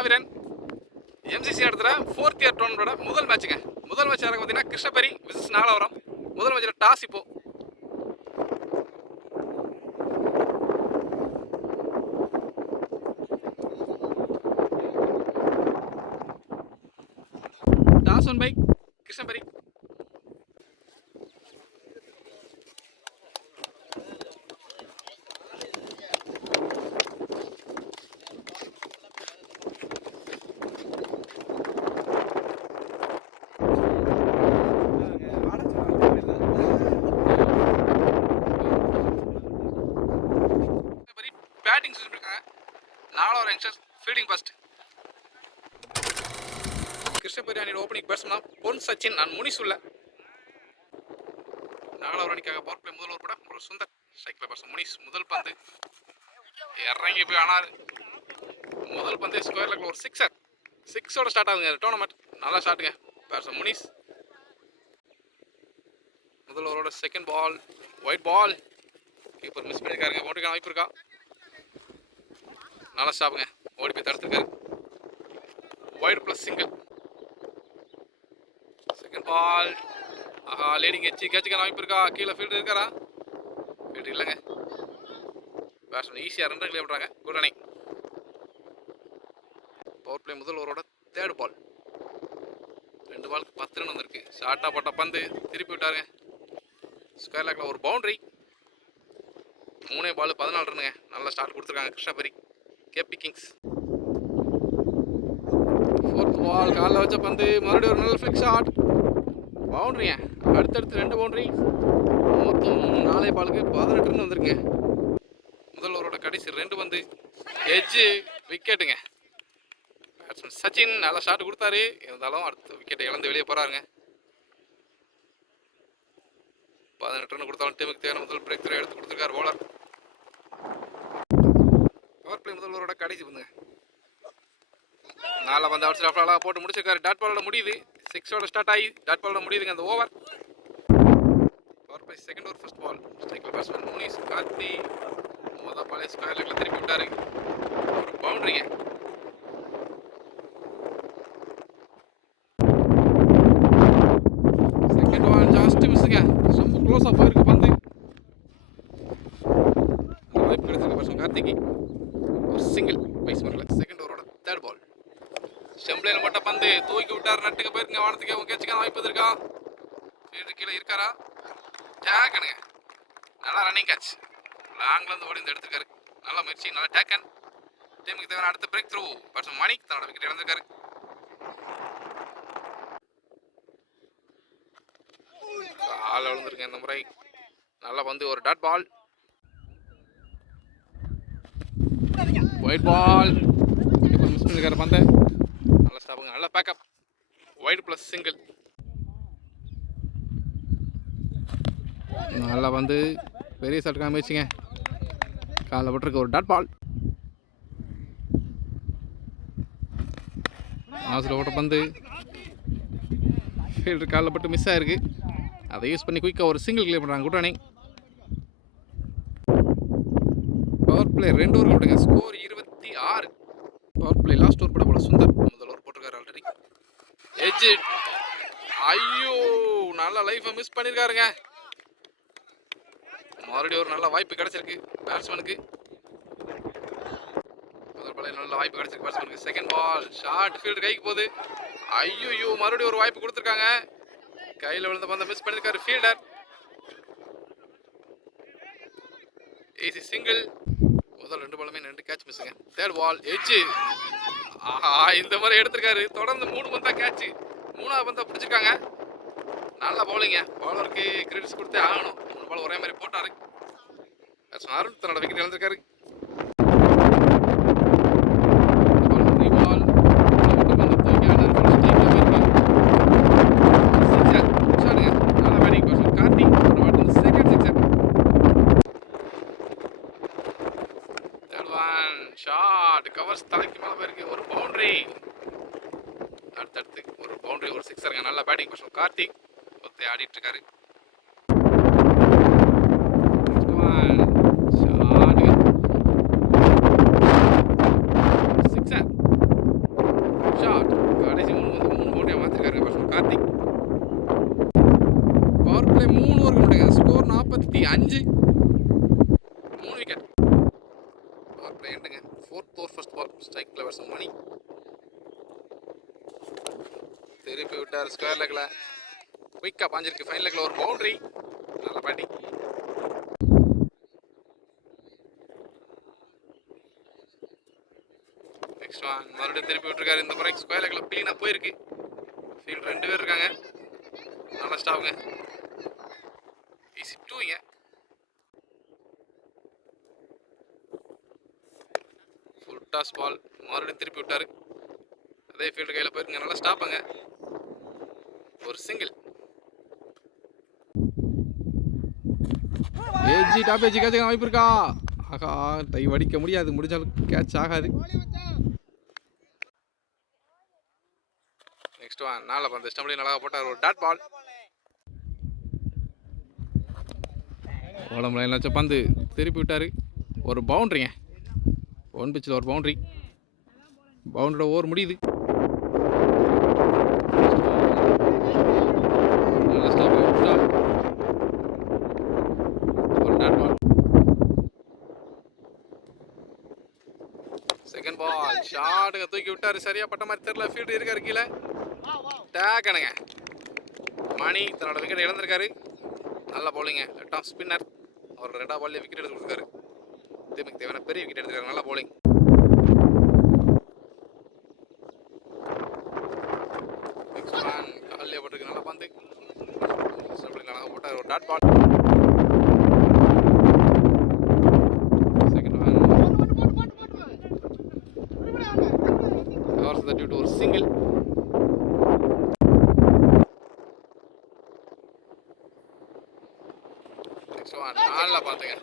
காவிரன். MCC நடத்துகிற fourth year டோர்னமெண்டோட முதல் மேட்சுங்க முதல் மேட்ச் யாருக்கு பார்த்தீங்கன்னா கிருஷ்ணபெரி விசஸ் நாலாவரம் முதல் மேட்சில் டாஸ் இப்போ. டாஸ் ஒன் பை கிருஷ்ணபெரி பேட்டிங் இருக்காங்க நாலாவது யங்ஸ்டர்ஸ் ஃபீல்டிங் ஃபர்ஸ்ட் கிருஷ்ணபெரி அணியோட ஓப்பனிங் பேட்ஸ்மேன் பொன் சச்சின் நான் முனிசுல்ல நாலாவது அணிக்காக பவர் பிளே முதல் ஒரு ஒரு சுந்தர் சைக்கிள் பேட்ஸ்மேன் முனிஸ் முதல் பந்து. இறங்கி போய் ஆனார் முதல் பந்து ஸ்கொயர் லெக்ல ஒரு சிக்ஸர் சிக்ஸோட ஸ்டார்ட் ஆகுதுங்க டோர்னமெண்ட் நல்லா ஸ்டார்ட்டுங்க பேட்ஸ்மேன் முனிஸ். முதல் ஓவரோட second ball wide ball keeper miss பண்ணியிருக்காருங்க ஓட்டுக்கான வாய்ப்பு இருக்கா? நல்லா ஸ்டாப்புங்க ஓடி போய் தடுத்துருக்காரு. Wide plus single second ball ஆஹா லேடிங் எச்சு கேட்சுக்கான வாய்ப்பு இருக்கா? கீழே ஃபீல்டு இருக்காரா? ஃபீல்டு இல்லைங்க. பேட்ஸ்மேன் ஈஸியாக ரெண்டு கிளியர் பண்ணுறாங்க குட் ரன்னிங் பவர் பிளே முதல் ஓவரோட தேர்ட் பால் ரெண்டு பாலுக்கு பத்து ரன் வந்திருக்கு. ஷார்ட்டாக போட்ட பந்து திருப்பி விட்டாருங்க. ஸ்கொயர் லேக்கில் ஒரு பவுண்ட்ரி மூணே பால் பதினாலு ரன்னுங்க நல்லா ஸ்டார்ட் கொடுத்துருக்காங்க கிருஷ்ணபரி. கேபி கிங்ஸ் ஃபோர்த் பால் காலில் வச்ச பந்து. மறுபடியும் ஒரு நல்ல ஃபிளிக் ஷாட் பவுண்டரிங்க. அடுத்தடுத்து ரெண்டு பவுண்ட்ரி. மொத்தம் நாலே பாலுக்கு பதினெட்டு ரன் வந்திருக்குங்க. முதல்வரோட கடைசி ரெண்டு வந்து எஜ்ஜு விக்கெட்டுங்க பேட்ஸ்மேன் சச்சின் நல்ல ஷாட் கொடுத்தாரு. இருந்தாலும் அடுத்த விக்கெட்டை இழந்து வெளியே போகிறாருங்க பதினெட்டு ரன் கொடுத்தாலும் டீமுக்கு தேவையான முதல் பிரேக் த்ரோ எடுத்து கொடுத்துருக்காரு போலர் பவர் பிளே முதல்வரோட கடைசி வந்துங்க நாலா வந்து அவுட் சைட் அழகாக போட்டு முடிச்சிருக்காரு. டாட் பாலோட முடியுது. சிக்ஸோட ஸ்டார்ட் ஆகி டாட் பாலோட முடியுதுங்க. அந்த ஓவர் பவர் பை செகண்ட் ஓவர் ஃபர்ஸ்ட் பால் ஸ்ட்ரைக்கில் பேட்ஸ்மேன் முனிஸ் கார்த்தி மொதல் பாலே ஸ்கொயர் லெக்கில் திருப்பி விட்டாரு. ஒரு பவுண்டரிங்க செகண்ட் பால் ஜாஸ்ட் மிஸ்ஸுங்க ரொம்ப க்ளோஸாக போயிருக்கு பந்து. வாய்ப்பு கிடைச்சிருக்கு பசங்க. கார்த்திக்கு ஒரு சிங்கிள் பைஸ் வரல செகண்ட் ஓவரோட தேர்ட் பால் செம்பிளையில் மட்டும் பந்து. தூக்கி விட்டார் நட்டுக்கு போயிருங்க வானத்துக்கு. அவங்க கேட்சுக்கான வாய்ப்பு இருக்கான் ஃபீல்டு கீழே இருக்காரா? டேக்கனுங்க. நல்லா ரன்னிங் கேட்ச் லாங்லேருந்து ஓடி வந்து எடுத்திருக்காரு. நல்ல முயற்சி நல்லா டேக்கன். டீமுக்கு தேவையான அடுத்த பிரேக் த்ரூ பர்சன் மணிக் தன்னோட விக்கெட் இழந்திருக்காரு. கால் விழுந்திருக்கேன் இந்த முறை. நல்லா வந்து ஒரு டாட் பால் ஒயிட் பால் இப்போ மிஸ் பண்ணிருக்காரு பந்தை. பாருங்க நல்லா பேக்கப் ஒயிட் ப்ளஸ் சிங்கிள் நல்லா வந்து பெரிய சட்டு காமிச்சிங்க. காலில் விட்டுருக்கு ஒரு டாட் பால் ஆசில் ஓட்ட பந்து. ஃபீல்டர் காலில் பட்டு மிஸ் ஆயிருக்கு. அதை யூஸ் பண்ணி குயிக்காக ஒரு சிங்கிள் கிளியர் பண்ணுறாங்க குட் பவர் பிளே ரெண்டு ஓவர் போட்டுங்க ஸ்கோர் இருபத்தி ஆறு. பவர் பிளே லாஸ்ட் ஓவர் போட போல சுந்தர் முதல் ஓவர் போட்டிருக்காரு ஆல்ரெடி எஜ் ஐயோ நல்ல லைஃப்பை மிஸ் பண்ணியிருக்காருங்க மறுபடியும் ஒரு நல்ல வாய்ப்பு கிடைச்சிருக்கு பேட்ஸ்மேனுக்கு முதல் பழைய நல்ல வாய்ப்பு கிடைச்சிருக்கு பேட்ஸ்மேனுக்கு செகண்ட் பால் ஷார்ட் ஃபீல்டு கைக்கு போகுது. ஐயோ மறுபடியும் ஒரு வாய்ப்பு கொடுத்துருக்காங்க. கையில் விழுந்த பந்த மிஸ் பண்ணியிருக்காரு ஃபீல்டர் ஏசி சிங்கிள் முதல் ரெண்டு பாலுமே ரெண்டு கேட்ச் மிஸ்ஸுங்க தேர்ட் பால் எச்சு ஆஹா இந்த மாதிரி எடுத்திருக்காரு. தொடர்ந்து மூணு பந்தா கேட்ச் மூணாவது பந்தை பிடிச்சிருக்காங்க. நல்லா பவுலிங்க பவுலருக்கு கிரெடிட்ஸ் கொடுத்தே ஆகணும். மூணு பால் ஒரே மாதிரி போட்டாரு. Batsman அருண் தன்னோட விக்கெட் இழந்திருக்காரு கவர்ஸ் தான் கார்த்திக் ஒருத்தர் ஆடிட்டுருக்காரு. மூணு ஓவர் கொண்டு ஸ்கோர் அஞ்சு. மூணு விக்கெட் பவர் பிளே எண்டுங்க ஃபோர்த் ஓவர் ஃபர்ஸ்ட் பால் ஸ்ட்ரைக்கில் வருஷம் மணி திருப்பி விட்டார். ஸ்கொயர் லெக்கில் குயிக்காக பாஞ்சிருக்கு. ஃபைன் லெக்கில் ஒரு பவுண்ட்ரி நல்ல பாட்டி. நெக்ஸ்ட் ஒன் மறுபடியும் திருப்பி விட்டுருக்காரு. இந்த முறை ஸ்கொயர் லெக்கில் க்ளீனாக போயிருக்கு. ஃபீல்ட் ரெண்டு பேர் இருக்காங்க. நல்லா ஸ்டாஃப்ங்க ஈஸி டூங்க ஃபுல் டாஸ் பால் மறுபடியும் திருப்பி விட்டாரு. அதே ஃபீல்டு கையில் போயிருங்க நல்லா ஸ்டாப்புங்க ஒரு single edge top edge catch வாய்ப்பு இருக்கா? ஆகா டை வடிக்க முடியாது முடிஞ்சாலும் கேட்ச் ஆகாது. நெக்ஸ்ட் வா நாளில் பந்து ஸ்டம்பிளி நல்லா போட்டார் ஒரு டாட் பால் ஓலம் லைன் பந்து திருப்பி விட்டார். ஒரு பவுண்ட்ரிங்க ஒன் பிச்சில் ஒரு பவுண்ட்ரி பவுண்டரோட ஓவர் முடியுது நல்ல ஸ்டாப் ஸ்டாப் ஒரு டாட் பால் செகண்ட் பால் ஷாட்டுங்க தூக்கி விட்டாரு. சரியா பட்ட மாதிரி தெரியல ஃபீல்டு இருக்காரு கீழே. டேக்கனுங்க மணி தன்னோட விக்கெட் இழந்திருக்காரு. நல்ல பவுலிங்க லெஃப்ட் ஆஃப் ஸ்பின்னர் அவர் ரெண்டாவது பால்ல விக்கெட் எடுத்து கொடுத்துருக்காரு. தீபக் தேவையான பெரிய விக்கெட் எடுத்துருக்காரு. நல்ல பவுலிங் காலிலே போட்டிருக்கு. நல்ல பந்து. அப்படி நல்லா போட்டார். ஒரு dot ball second one covers தட்டி விட்டு ஒரு சிங்கிள் நெக்ஸ்ட் ஒன் நல்லா பார்த்துங்க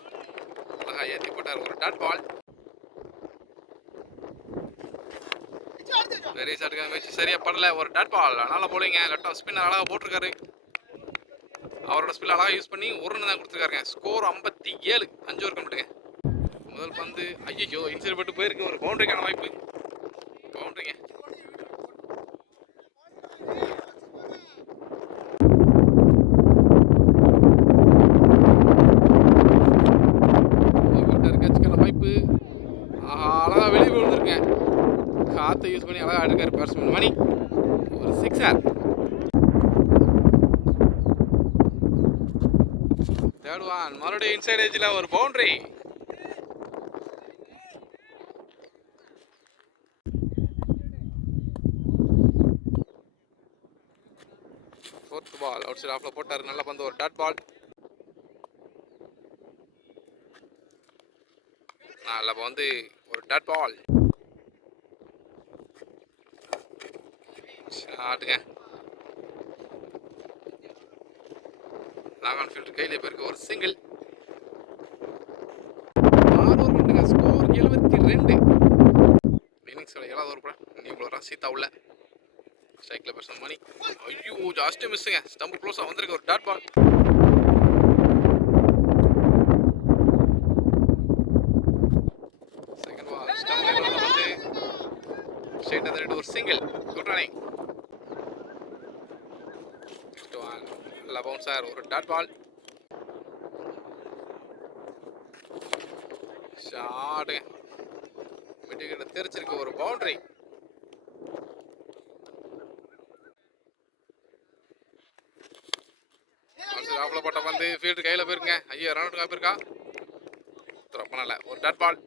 அழகா ஏற்றி போட்டார் ஒரு டாட் பால் வெரி ஷாட்டுக்காக முயற்சி சரியா படல ஒரு டாட் பால் நல்லா போலிங்க லெஃப்ட் ஸ்பின் அழகாக போட்டிருக்காரு. அவரோட ஸ்பில் அழகாக யூஸ் பண்ணி ஒரு ரன் தான் கொடுத்துருக்காருங்க. ஸ்கோர் ஐம்பத்தி ஏழு. அஞ்சு ஒரு கம்பிட்டுங்க முதல் பந்து ஐயோ இன்சைட் போட்டு போயிருக்கு. ஒரு பவுண்டரிக்கான வாய்ப்பு பவுண்டரிங்க கட்சிக்கான வாய்ப்பு ஆஹா, அழகா வெளியே விழுந்திருக்கேன் காற்றை யூஸ் பண்ணி அழகாக இருக்கார் பேட்ஸ்மேன் மணி ஒரு சிக்ஸர் தேர்ட் ஒன் மறுபடியும் இன்சைட் ஏஜில் ஒரு boundary fourth ball outside ஆஃப்ல போட்டார். நல்ல பந்து ஒரு டாட் பால் நல்ல வந்து ஒரு டாட் பால் ஆட்டுங்க லாங் ஃபீல்டர் கையிலே கையில் ஒரு சிங்கிள் ஆறு ஓவர் ஸ்கோர் எழுபத்தி ரெண்டு இன்னிங்ஸோட ஏழாவது ஓவர் கூட நீ இவ்வளோ ரசித்தா உள்ள. ஸ்ட்ரைக்கில் பேசணும் மணி. ஐயோ ஜாஸ்ட்டு மிஸ்ஸுங்க ஸ்டம்பு க்ளோஸாக வந்திருக்கு. ஒரு dot ball second ball stump வந்து ஒரு single good running next one நல்ல பவுன்சர் ஒரு டாட் பால் ஷாட்டு விட்டுக்கிட்ட தெரிச்சிருக்கு ஒரு பவுண்டரி ஆஃப்ல போட்ட பந்து ஃபீல்டு கையில் போயிருங்க ஐயோ ரன் அவுட் காப்பிருக்கா ரொம்ப நல்ல ஒரு டாட் பால்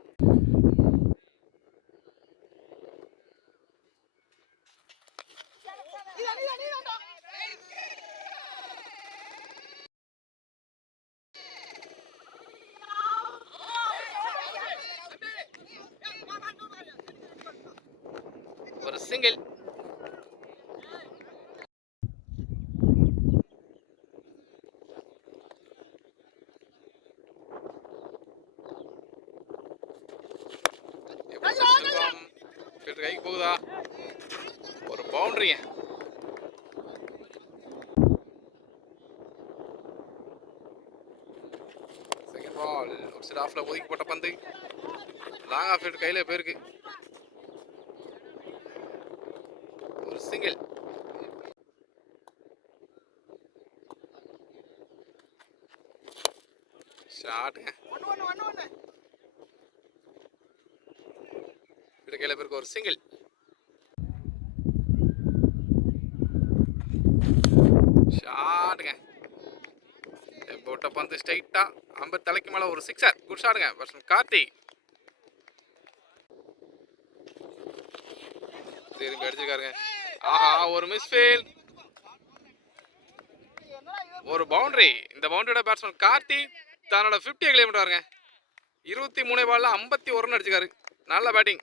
ஃபீல்டு கைக்கு போகுதா? ஒரு பவுண்டரிங்க செகண்ட் பால் ஒரு சைடு ஆஃப்ல ஒதுக்கி போட்ட பந்து. லாங் ஆஃப் கையில போயிருக்கு ஒரு சிங்கிள் ஷாட்டுங்க கையில் பேருக்கு ஒரு சிங்கிள் ஷாட்டுங்க. போட்ட பந்து ஸ்ட்ரைட்டா ஐம்பது தலைக்கு மேல ஒரு சிக்ஸர் குட் ஷாட்டுங்க பர்சன் கார்த்தி. திரும்பி அடிச்சிருக்காருங்க. ஆஹா ஒரு மிஸ் ஃபீல் ஒரு பவுண்டரி இந்த பவுண்டரியோட பேட்ஸ்மேன் கார்த்தி. தன்னோட ஃபிஃப்டியை கிளைம் பண்ணுறாருங்க இருபத்தி மூணு பாலில் ஐம்பத்தி ஒரு அடிச்சுக்காரு. நல்ல பேட்டிங்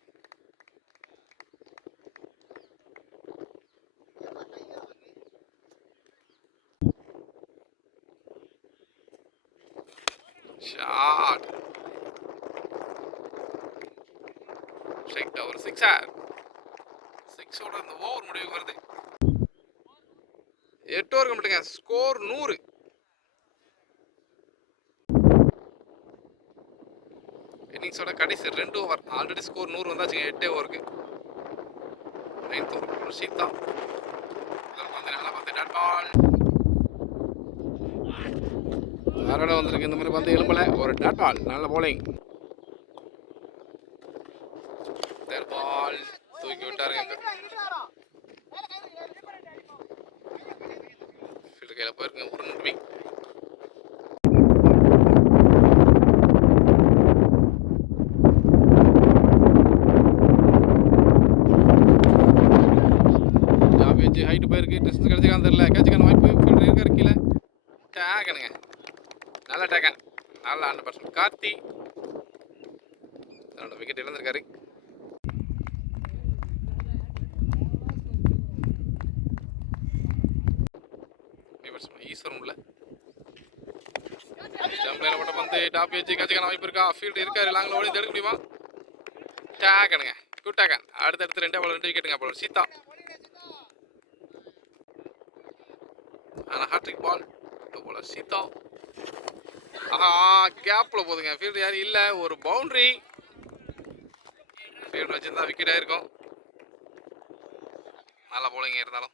ஷாட் ஸ்ட்ரைட் ஒரு சிக்ஸர் சிக்ஸோட இந்த ஓவர் முடிவுக்கு வருது. எட்டு ஓவருக்கு மட்டுங்க ஸ்கோர் நூறு. இன்னிங்ஸோட கடைசி ரெண்டு ஓவர் ஆல்ரெடி ஸ்கோர் நூறு வந்தாச்சுங்க எட்டே ஓவருக்கு நைன்த் ஓவர் ருஷித் தான் யாரோட வந்திருக்கு. இந்த மாதிரி பந்து எழும்பல. ஒரு டாட் பால் நல்ல போலிங் தேர்ட் பால் தூக்கி விட்டாருங்க ஃபீல்டு கையில் போயிருக்குங்க ஒரு நூறு ஜாப் வச்சு ஹைட்டு போயிருக்கு டிஸ்டன்ஸ் கிடச்சிக்கான்னு தெரியல கேட்சுக்கான வாய்ப்பு ஃபீல்டர் இருக்காரு கீழே டேக்கனுங்க நல்ல டேக்கன் நல்ல ஹண்ட்ரட் பர்சன்ட் கார்த்தி தன்னோட விக்கெட் இழந்திருக்காரு ஈஸ்வரன் உள்ள ஜம்ப்லைனில் போட்ட பந்து டாப் வச்சு கேட்சுக்கான வாய்ப்பு இருக்கா? ஃபீல்டு இருக்காரு லாங்கில் ஓடி எடுக்க முடியுமா? டேக்கனுங்க குட் டேக்கன் அடுத்தடுத்து ரெண்டே பால் ரெண்டு விக்கெட்டுங்க அப்புறம் சீதா. ஆனால் ஹாட்ரிக் பால் போல சீதா. கேப்பில் போதுங்க. ஃபீல்டு யாரும் இல்லை ஒரு பவுண்ட்ரி ஃபீல்டு வச்சிருந்தா விக்கெட் ஆயிருக்கும். நல்லா போலிங்க இருந்தாலும்.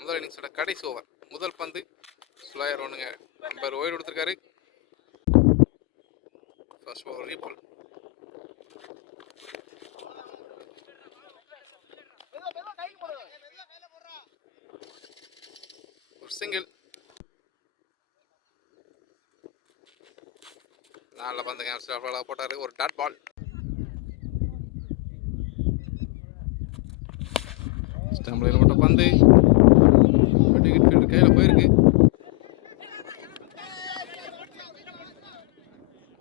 முதல் இன்னிங்ஸோட கடைசி ஓவர் முதல் பந்து சுலாயர் ஒன்றுங்க நம்பர் ஓய்டு கொடுத்துருக்காரு. ஃபர்ஸ்ட் ஓவர் ரீபால் சிங்கிள் நல்ல பந்துங்க ஸ்டாஃபாக போட்டார். ஒரு டாட் பால் ஸ்டம்பில் போட்ட பந்து விக்கெட் கையில் போயிருக்கு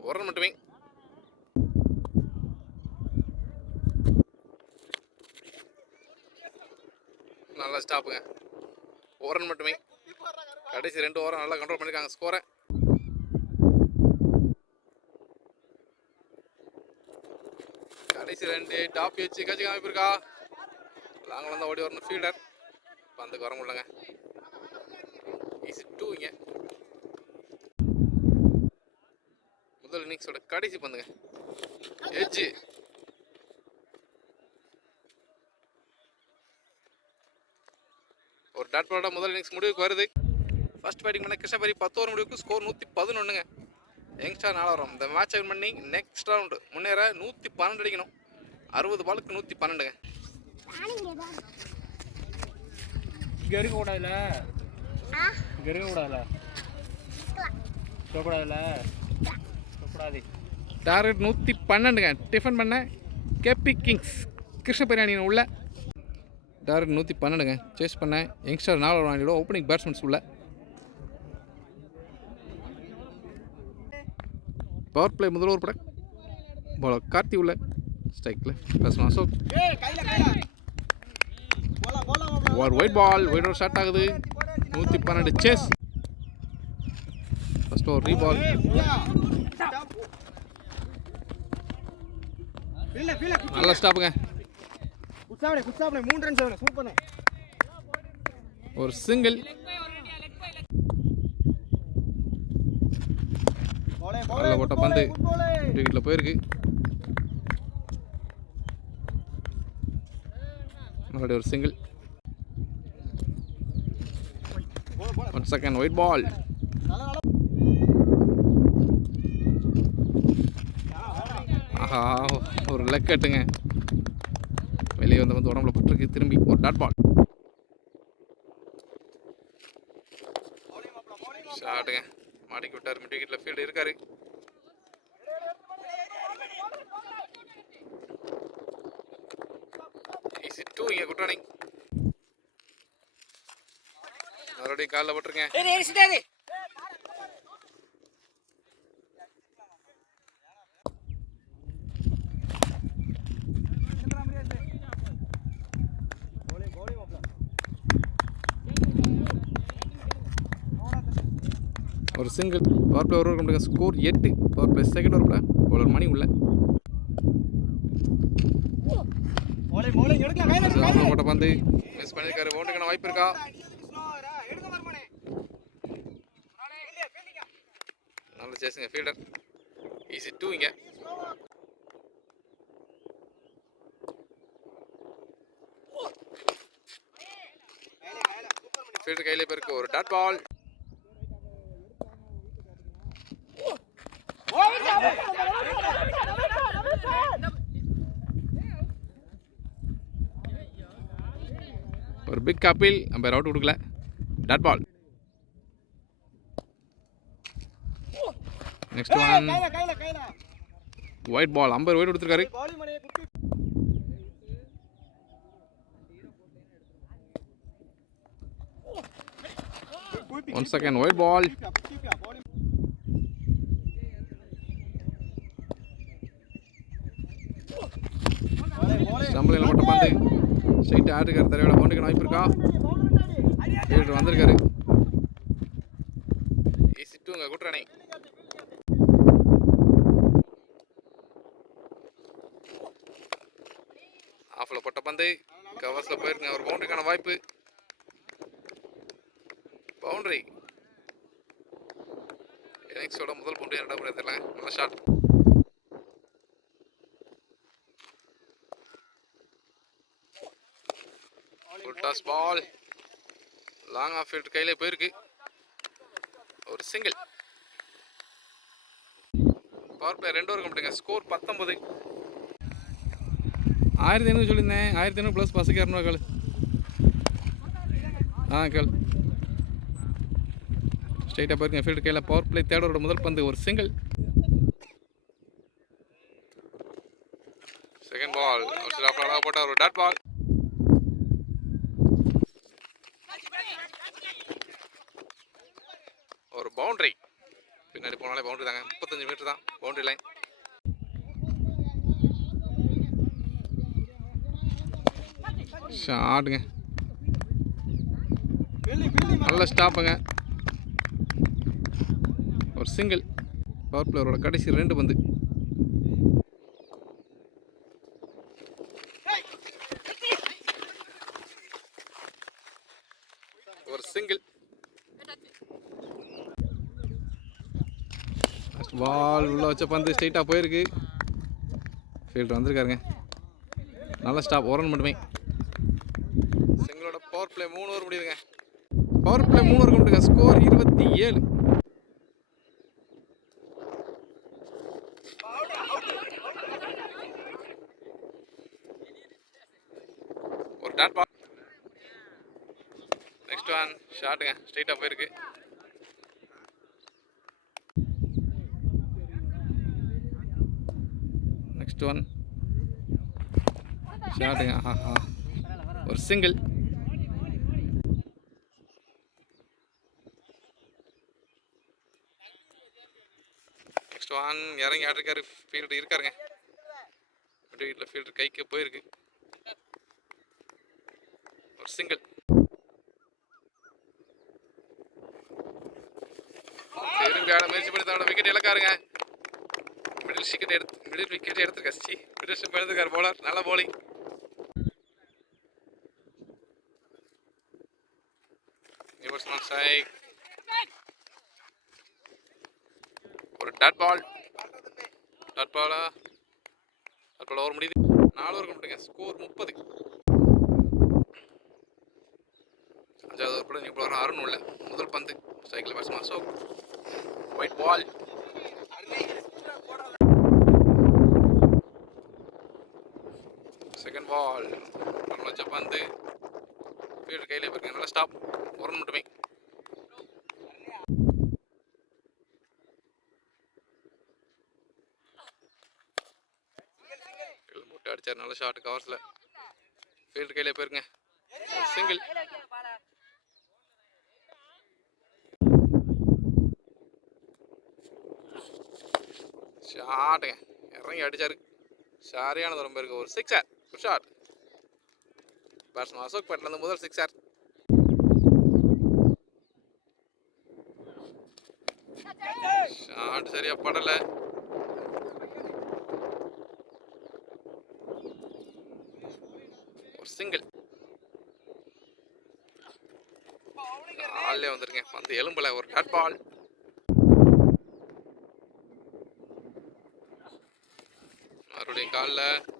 ஒரு run மட்டுமே நல்லா ஸ்டாப்புங்க ஒரு run மட்டுமே கடைசி ரெண்டு ஓவரம் நல்லா கண்ட்ரோல் பண்ணியிருக்காங்க ஸ்கோரை கடைசி ரெண்டு டாப் வச்சு கட்சி காமிப்பிருக்கா லாங்கில் தான் ஓடி வரணும் ஃபீல்டர் பந்துக்கு வர முடியலங்க ஈஸி டூங்க முதல் இன்னிங்ஸோட கடைசி பந்துங்க. எஜ்ஜு ஒரு டாட் பாலோட முதல் இன்னிங்ஸ் முடிவுக்கு வருது. ஃபர்ஸ்ட் பேட்டிங் பண்ண கிருஷ்ணபரி பத்து ஓவர் முடிவுக்கு ஸ்கோர் நூற்றி பதினொன்றுங்க யங்ஸ்டார் நாலு வரும் இந்த மேட்ச் வின் பண்ணி நெக்ஸ்ட் ரவுண்டு முன்னேற நூற்றி பன்னெண்டு அடிக்கணும். அறுபது பாலுக்கு நூற்றி பன்னெண்டுங்க. இங்க இருக்க கூடாதுல. இங்க இருக்க கூடாதுல. கூடாதுல கூடாது டார்கெட் நூற்றி பன்னெண்டுங்க. டிஃபன் பண்ண கேபி கிங்ஸ் கிருஷ்ண பிரியாணி உள்ள. டார்கெட் நூற்றி பன்னெண்டுங்க. சேஸ் பண்ண யங்ஸ்டர் நாலு வாங்கியோட ஓப்பனிங் பேட்ஸ்மேன்ஸ் உள்ள. பவர் பிளே முதல் ஒரு பட பால கார்த்தி உள்ள. ஸ்ட்ரைக்கில் பேசணும் அசோக் ஒரு wide ball wide over start ஆகுது. நூற்றி பன்னெண்டு சேஸ் ஃபர்ஸ்ட் ஒரு ரீபால் நல்ல ஸ்டாப்புங்க ஒரு சிங்கிள் நல்ல போட்ட பந்து விக்கெட்டில் போயிருக்கு. மறுபடியும் ஒரு single one second wide ball ஆஹா ஒரு லெக் கட்டுங்க. வெளியே வந்து வந்து உடம்புல பட்டிருக்கு திரும்பி ஒரு டாட் பால் ஷாட்டுங்க மாடிக்கு விட்டார் மிட் விக்கெட்டில் ஃபீல்டு இருக்காரு. ஈஸி டூ இங்கே குட்டானி மறுபடியும் காலில் போட்டிருக்கேன். ஒரு சிங்கிள் பவர் பிளே ஒரு ஸ்கோர் எட்டு. Power play second over bowler Mani உள்ள. இருக்கு. போட்ட பந்து. மிஸ் பண்ணியிருக்காரு பவுண்டுக்கான வாய்ப்பு இருக்கா. நல்ல சேஸுங்க ஃபீல்டர் ஈஸி டூ இங்க. ஃபீல்டர் கையில இப்போ இருக்கு ஒரு டாட் பால் ஒரு பிக் கப்பில் நம்ம அவுட் கொடுக்கல. Dot ball next one. Wide ball umpire wide கொடுத்துருக்காரு. One second wide ball straight ஆட்டுக்கார் தரையோட பவுண்டுக்கு வாய்ப்பு இருக்கா ஃபீல்டர் வந்திருக்காரு. ஏ டூங்க குட்ரானே ஆஃபில் போட்ட பந்து. கவர்ஸில் போயிருங்க ஒரு பவுண்டரிக்கான வாய்ப்பு. பவுண்டரி. இன்னிங்ஸோட முதல் பவுண்டரி இரண்டாம் தெரியல. நல்ல shot full ball long off field கையிலே போயிருக்கு. ஒரு சிங்கிள் பவர் பிளே ரெண்டு ஒரு கம்பிட்டுங்க ஸ்கோர் பத்தொன்பது. ஆயிரத்தி ஐநூறு சொல்லியிருந்தேன். ஆயிரத்தி ஐநூறு ப்ளஸ் பஸ்ஸுக்கு இரநூறு கேள். ஆ கேள். ஸ்ட்ரைட்டாக போயிருங்க ஃபீல்டு கையில் பவர் பிளே தேடரோட முதல் பந்து. ஒரு சிங்கிள் செகண்ட் பால் ஒரு சில போட்டால் ஒரு டாட் பால் ஒரு பவுண்ட்ரி பின்னாடி போனாலே பவுண்ட்ரி தாங்க. முப்பத்தஞ்சு மீட்டர் தான் பவுண்ட்ரி லைன் ஷாட்டுங்க நல்ல ஸ்டாப்புங்க ஒரு சிங்கிள் பவர் பிளேயரோட கடைசி ரெண்டு பந்து ஒரு சிங்கிள் பால் உள்ளே வச்ச பந்து ஸ்ட்ரைட்டாக போயிருக்கு. ஃபீல்டர் வந்திருக்காருங்க. நல்ல ஸ்டாப் ஓரன் மட்டுமே. செங்கலோட பவர் பிளே மூணு ஓவர் முடியுதுங்க. பவர் பிளே மூணு ஓவர் முடியுங்க ஸ்கோர் இருபத்தி ஏழு. ஒரு டாட் பால் நெக்ஸ்ட் ஒன் ஷாட்டுங்க ஸ்ட்ரைட்டாக போயிருக்கு. நெக்ஸ்ட் ஒன் ஷாட்டுங்க ஆஹா ஒரு சிங்கிள் நெக்ஸ்ட் ஒன் இறங்கி ஆட்டிருக்காரு ஃபீல்டு இருக்காருங்க. அப்படியே வீட்டில் ஃபீல்டு கைக்கு போயிருக்கு. ஒரு சிங்கிள் திரும்பி ஆட முயற்சி பண்ணி தன்னோட விக்கெட் இழக்காருங்க. மிடில் விக்கெட் எடுத்து மிடில் விக்கெட் எடுத்துருக்கா சி மிடில் ஸ்டெப் எடுத்துக்காரு போலர் நல்ல போலிங் ரிவர்ஸ் ஒன் ஒரு டாட் பால் டாட் பாலா டாட் பால் ஓவர் முடியுது. நாலு ஓவர் கம்பிட்டுங்க ஸ்கோர் முப்பது. அஞ்சாவது ஓவர் கூட நியூ பிளவர் அருண் உள்ள. முதல் பந்து. Cycle batsman so wide ball ball ball வச்ச பந்து. ஃபீல்டு கையில் போயிருக்கேன் நல்லா ஸ்டாப் ஒரு மட்டுமே. முட்டை அடிச்சார். நல்ல ஷாட் கவர்ஸில் ஃபீல்டு கையில் போயிருங்க. சிங்கிள் ஷாட்டுங்க இறங்கி அடிச்சாரு. சரியான ரொம்ப போயிருக்கு. ஒரு சிக்ஸர் ஒரு ஷாட் அசோக் பேட்லேருந்து முதல் சிக்ஸர் ஷாட் சரியா படலை. ஒரு சிங்கிள் ஆள்லே வந்திருக்கேன். வந்து எலும்புல ஒரு டாட் பால் மறுபடியும் காலில்.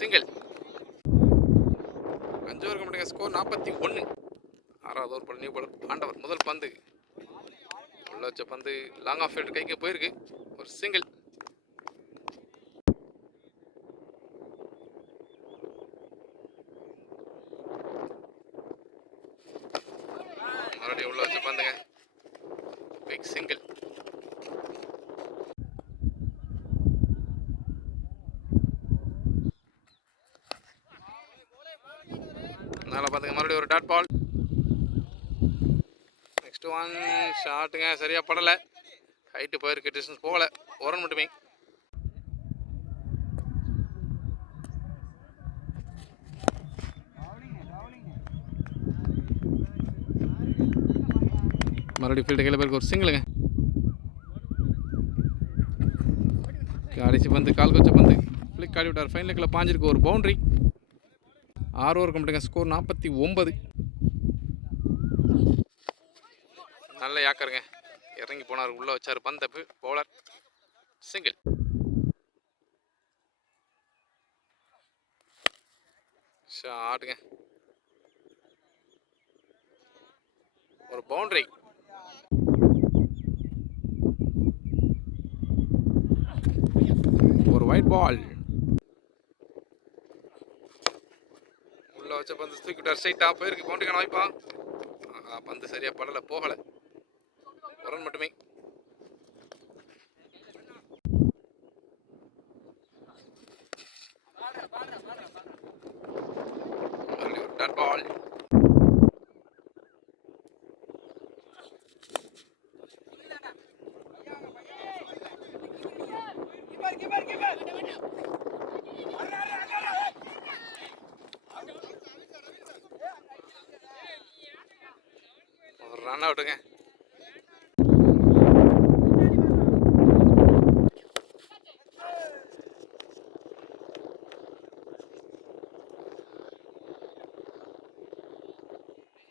சிங்கிள். அஞ்சு ஓவர் கம்பெனிங்க ஸ்கோர் நாற்பத்தி ஒன்று ஆறாவது ஓவர் பண்ணி போல ஆண்டவர் முதல் பந்து. உள்ள வச்ச பந்து லாங் ஆஃப் ஃபீல்டு கைக்கு போயிருக்கு. ஒரு சிங்கிள் மறுபடியும் உள்ள வச்ச பந்துங்க பிக் சிங்கிள் மேலே பார்த்துங்க மறுபடியும் ஒரு டாட் பால் நெக்ஸ்ட் ஒன் ஷாட்டுங்க. சரியாக படலை. ஹைட்டு போயிருக்கு டிஸ்டன்ஸ் போகலை. ஒரு மட்டுமே. மறுபடியும் ஃபீல்டு கையில் போயிருக்கு ஒரு சிங்கிளுங்க கடைசி பந்து கால் கொச்ச பந்து. ஃப்ளிக் ஆடி விட்டார். ஃபைனலுக்குள்ள பாஞ்சிருக்கு ஒரு பவுண்ட்ரி ஆறு ஓவர் கம்ப்ளீட்டுங்க ஸ்கோர் நாற்பத்தி ஒன்பது. நல்ல யாக்கருங்க. இறங்கி போனார் உள்ளே வச்சார் பந்தப்பு பவுலர் சிங்கிள் ஷாட்டுங்க ஒரு பவுண்டரி ஒரு ஒயிட் பால் உள்ள வச்ச பந்து தூக்கி விட்டார் ஸ்ட்ரைட்டாக போயிருக்கு. பவுண்டரிக்கான வாய்ப்பா? பந்து சரியாக படலை போகலை. Run மட்டுமே. ஒரு ரன் அவுட்டுங்க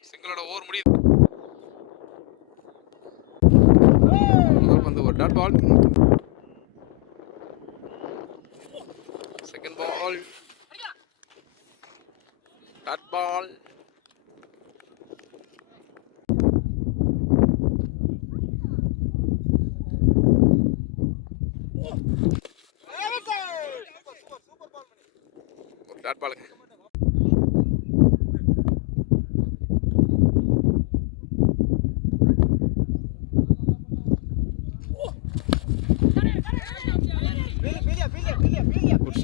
சிங்களோட ஓவர் முடியுது முதல் பந்து ஒரு dot ball second ball dot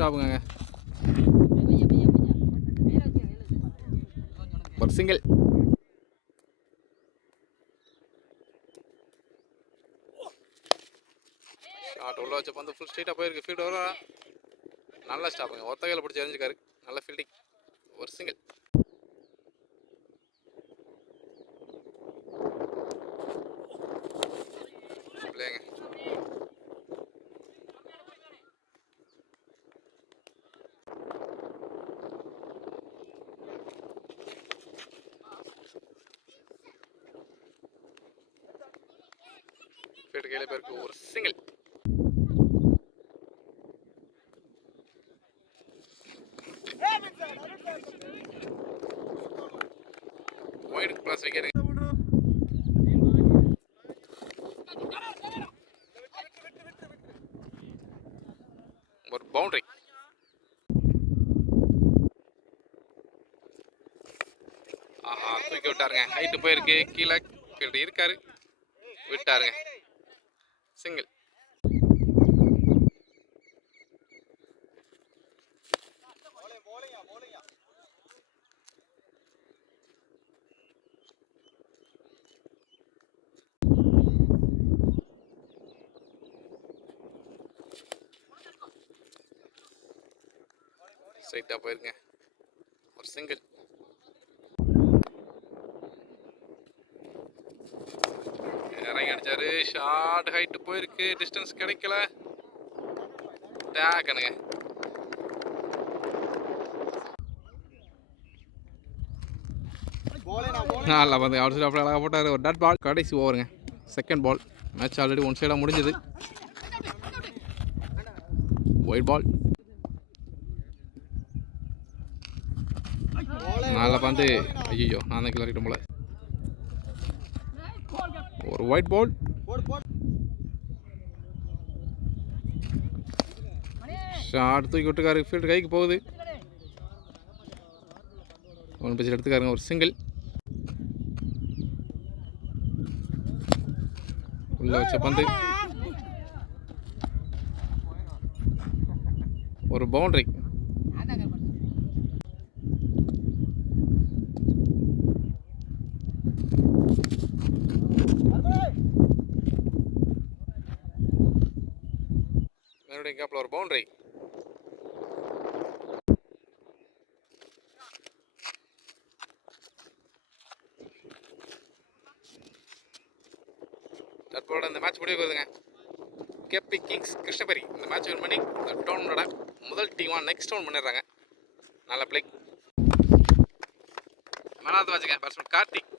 ball ஒரு சிங்கிள் ஷாட் உள்ள வச்ச பந்து ஃபுல் ஸ்ட்ரீட்டாக போயிருக்கு. ஃபீல்டு வரும் நல்லா ஸ்டாப்புங்க ஒத்த கையில் பிடிச்சி எறிஞ்சிக்காரு நல்ல ஃபீல்டிங் ஒரு சிங்கிள் ஃபீல்டு கையில் பேருக்கு ஒரு சிங்கிள் ஒயிட் ஒரு பவுண்டரி ஆஹா தூக்கி விட்டாருங்க. ஹைட்டு போயிருக்கு. கீழே கீழே இருக்காரு. விட்டாருங்க. ஸ்ட்ரைட்டாக போயிருங்க ஒரு சிங்கிள் இறங்கி அடிச்சாரு. ஷார்ட் ஹைட்டு போயிருக்கு. டிஸ்டன்ஸ் கிடைக்கல. டேக்கனுங்க நல்லா வந்து அவர் சைடு அப்படி அழகாக போட்டார். ஒரு டாட் பால் கடைசி ஓவருங்க second ball match already one சைடாக முடிஞ்சது. Wide ball bowling. பந்து ஐயோ நான் தான் கிளறிட்டேன் போல. ஒரு ஒயிட் பால் ஷார்ட் தூக்கி விட்டுக்காரு ஃபீல்டு கைக்கு போகுது. ஒன்று பிச்சு எடுத்துக்காருங்க ஒரு சிங்கிள் உள்ள வச்ச பந்து. ஒரு பவுண்டரி மறுபடியும் கேப்பில் ஒரு பவுண்ட்ரி தற்போட இந்த மேட்ச் முடிவு போகுதுங்க. கேபி கிங்ஸ் கிருஷ்ணபரி. இந்த மேட்ச் வின் பண்ணி இந்த டவுனோட முதல் டீமாக நெக்ஸ்ட் டவுன் பண்ணிடுறாங்க நல்ல பிளே மனாத் வச்சுங்க பேட்ஸ்மேன் கார்த்திக்.